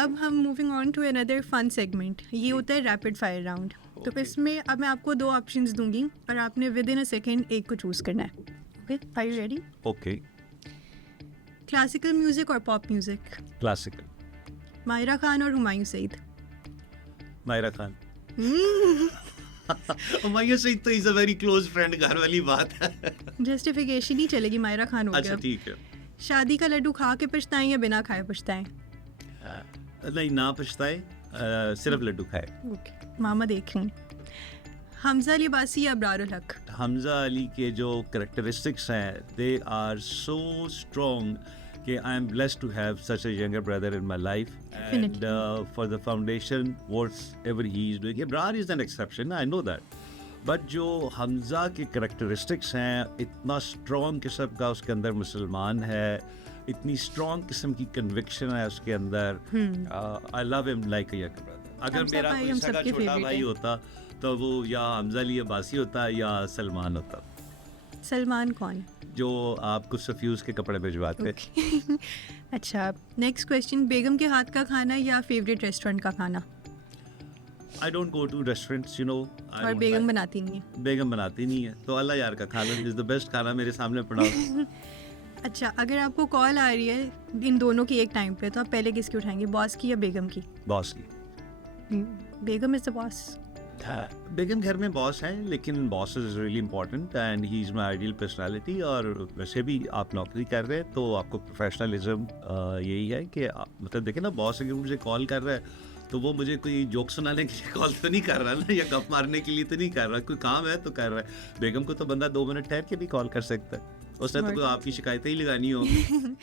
अब हम moving on to another fun segment, ये होता है रैपिड फायर राउंड। तो Okay. इसमें अब मैं आपको 2 ऑप्शंस दूंगी और आपने विद इन अ सेकेंड एक को चूज करना है। Okay, are you ready? Okay, classical music और pop music? Classical. Mahira Khan और हुमायूं सईद? मायरा खान। हुमायूं सईद तो is a very close friend, घर वाली बात है। जस्टिफिकेशन ही चलेगी, मायरा खान हो अच्छा गया। ठीक है। शादी का लड्डू खा के पछताएं या बिना खाए पछताएं? नहीं, ना पछताए, सिर्फ लड्डू खाए। ओके, मामा देख रही हैं। हमजा अली अब्बासी या अबरार उल हक? हमजा अली के जो करेक्टरिस्टिक्स हैं दे आर सो स्ट्रॉन्ग कि I am blessed to have such a younger brother in my life and for the foundation whatever he is doing. Ibrar is an exception, I know that, but जो हमजा के characteristics हैं, इतना strong किस्म का उसके अंदर मुसलमान है, इतनी स्ट्रॉन्ग किस्म की कन्विक्शन है उसके अंदर। I love him like a younger brother. अगर हमजा मेरा भाई कोई हम सगा सबके छोटा favorite भाई है। होता तो वो या हमजा अली अब्बासी होता या सलमान होता, सलमान कौन? जो आपको सफ्यूज के कपड़े भिजवाते। ओके। अच्छा, नेक्स्ट क्वेश्चन, बेगम के हाथ का खाना या फेवरेट रेस्टोरेंट का खाना? I don't go to restaurants, you know. और बेगम बनाती नहीं है? बेगम बनाती नहीं है, तो अल्लाह यार का खाना इज द बेस्ट खाना मेरे सामने पड़ा हो। अच्छा, अगर आपको कॉल आ रही है इन दोनों की एक टाइम पे, तो आप पहले किसकी उठाएंगे, बॉस की या बेगम की? बॉस की। बेगम इज द बॉस। बेगम घर में बॉस है, लेकिन boss is really important and he is my ideal personality. और वैसे भी आप नौकरी कर रहे हैं तो आपको प्रोफेशनलिज्म यही है कि मतलब देखें ना, बॉस अगर मुझे कॉल कर रहा है तो वो मुझे कोई जोक सुनाने के लिए कॉल तो नहीं कर रहा ना, या गप मारने के लिए तो नहीं कर रहा, कोई काम है तो कर रहा है। बेगम को तो बंदा 2 मिनट ठहर के भी कॉल कर सकता है, उसने तो कोई आपकी शिकायतें ही लगानी होगी।